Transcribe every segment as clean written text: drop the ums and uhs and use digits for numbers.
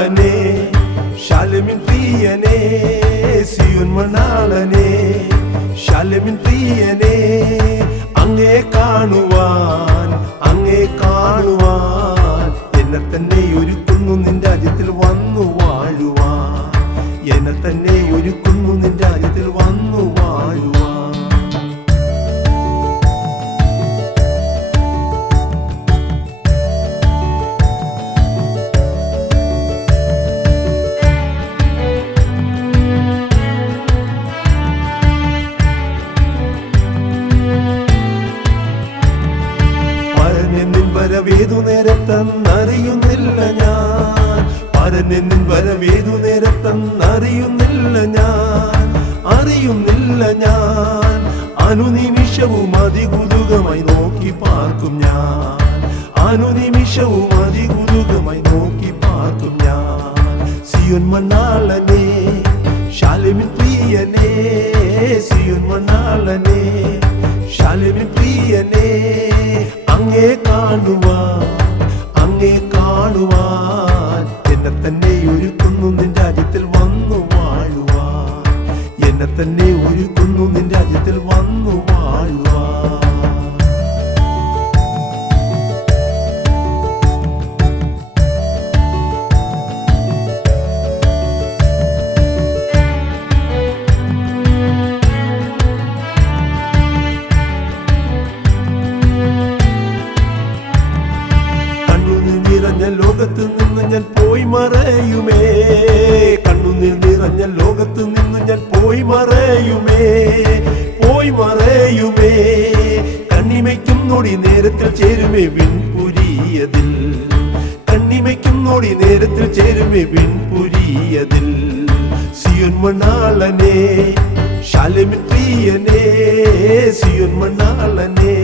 മണാളനെ ശാലെമിൻ പ്രിയനെ സിയോൻ മണാളനെ ശാലെമിൻ പ്രിയനെ അങ്ങേ കാണുവാൻ എന്നെ തന്നെ ഒരുക്കുന്നു നിന്റെ രാജ്യത്തിൽ വന്നു വാഴുവാൻ എന്നെ തന്നെ ഒരുക്കുന്നു നിന്റെ രാജ്യത്തിൽ വന്നു വാഴുവാൻ വരവേതു നേരത്തെന്നറിയുന്നില്ല ഞാൻ പരനെന്നിൻ വരവേതു നേരത്തെന്നറിയുന്നില്ല ഞാൻ അനുനിമിഷവും അതികുതുകമായി നോക്കി പാർക്കും ഞാൻ അനുനിമിഷവും അതികുതുകമായി നോക്കി പാർക്കും ഞാൻ സിയോൻ മണാളനെ ശാലെമിൻ പ്രിയനെ സിയോൻ മണാളനെ ശാലെമിൻ പ്രിയനെ അങ്ങേ കാണുവാൻ എന്നെ തന്നെ ഒരുക്കുന്നു നിന്റെ രാജ്യത്തിൽ വന്നു വാഴുവാൻ എന്നെ തന്നെ ഒരുക്കുന്നു നിന്റെ രാജ്യത്തിൽ വന്നു വാഴുവാൻ ലോകത്ത് നിന്ന് ഞാൻ പോയി മറയുമേ കണ്ണുനീർ നിറഞ്ഞ ലോകത്ത് നിന്ന് ഞാൻ പോയി മറയുമേ കണ്ണിമയ്ക്കും നോടി നേരത്തിൽ ചേരുമേ വിൺപുരിയതിൽ കണ്ണിമയ്ക്കും നോടി നേരത്തിൽ ചേരുമേ വിൺപുരിയതിൽ സിയോൻ മണാളനെ ശാലെമിൻ പ്രിയനെ സിയോൻ മണാളനെ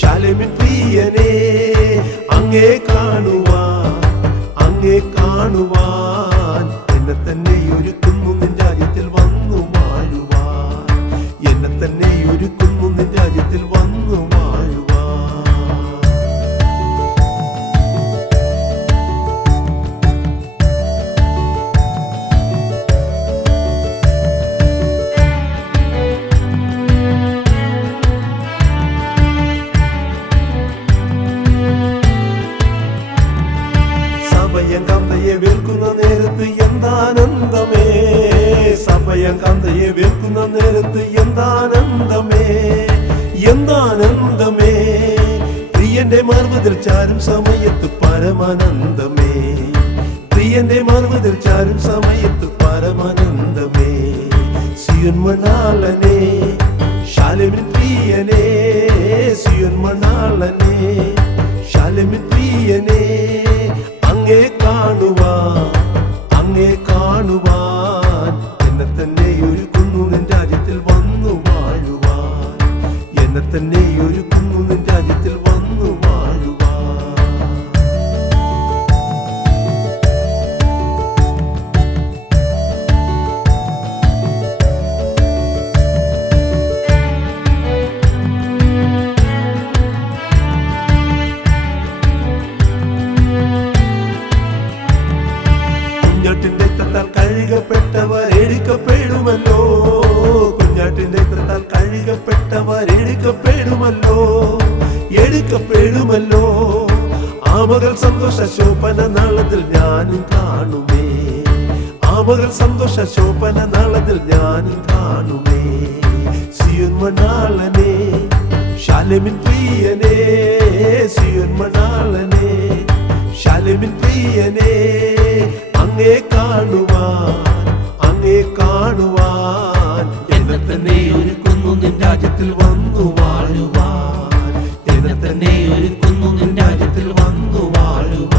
ശാലെമിൻ പ്രിയനെ അങ്ങേ കാണുവാൻ എന്നെ തന്നെ ഒരുക്കുന്നു നിന്റെ രാജ്യത്തിൽ വന്നു വാഴുവാൻ എന്നെ തന്നെ ഒരുക്കുന്നു നിന്റെ രാജ്യത്തിൽ വന്നു വാഴുവാൻ സഭയം കാന്തയെ വേൽക്കുന്ന നേരത്ത് എന്താനന്ദമേ സഭയം കാന്തയെ വേൽക്കുന്ന നേരത്ത് എന്താനന്ദമേ പ്രിയന്റെ മാർവതിൽ ചാരും സമയത്ത് പരമാനന്ദമേ പ്രിയന്റെ മാർവതിൽ ചാരും സമയത്ത് പരമാനന്ദമേ സിയോൻ മണാളനെ ശാലെമിൻ പ്രിയനെ സിയോൻ മണാളനെ ശാലെമിൻ പ്രിയനെ അങ്ങേ കാണുവാൻ എന്നെ തന്നെ ഒരുക്കുന്നു നിന്റെ രാജ്യത്തിൽ വന്നു വാഴുവാൻ എന്നെ തന്നെ ഒരുക്കുന്നു നിന്റെ രാജ്യത്തിൽ വന്നു വാഴുവാൻ കുഞ്ഞാട്ടിന്റെ രക്തത്താൽ കഴുകപ്പെട്ടവർ എടുക്കപ്പെടുമല്ലോ കുഞ്ഞാട്ടിന്റെ രക്തത്താൽ കഴുകപ്പെട്ടവർ എടുക്കപ്പെടുമല്ലോ ആ മകൾ സന്തോഷ ശോഭന നാളത്തിൽ ഞാനും കാണുമേ ആ മകൾ സന്തോഷ ശോഭന നാളത്തിൽ ഞാനും കാണുമേ സിയോൻ മണാളനെ ശാലെമിൻ പ്രിയനെ സിയോൻ മണാളനെ ശാലെമിൻ പ്രിയനെ അങ്ങേ കാണുവാൻ എന്നെ തന്നെ ഒരുക്കുന്നു നിന്റെ രാജ്യത്തിൽ വന്നു വാഴുവാൻ എന്നെ തന്നെ ഒരുക്കുന്നു നിന്റെ രാജ്യത്തിൽ വന്നു വാഴുവാൻ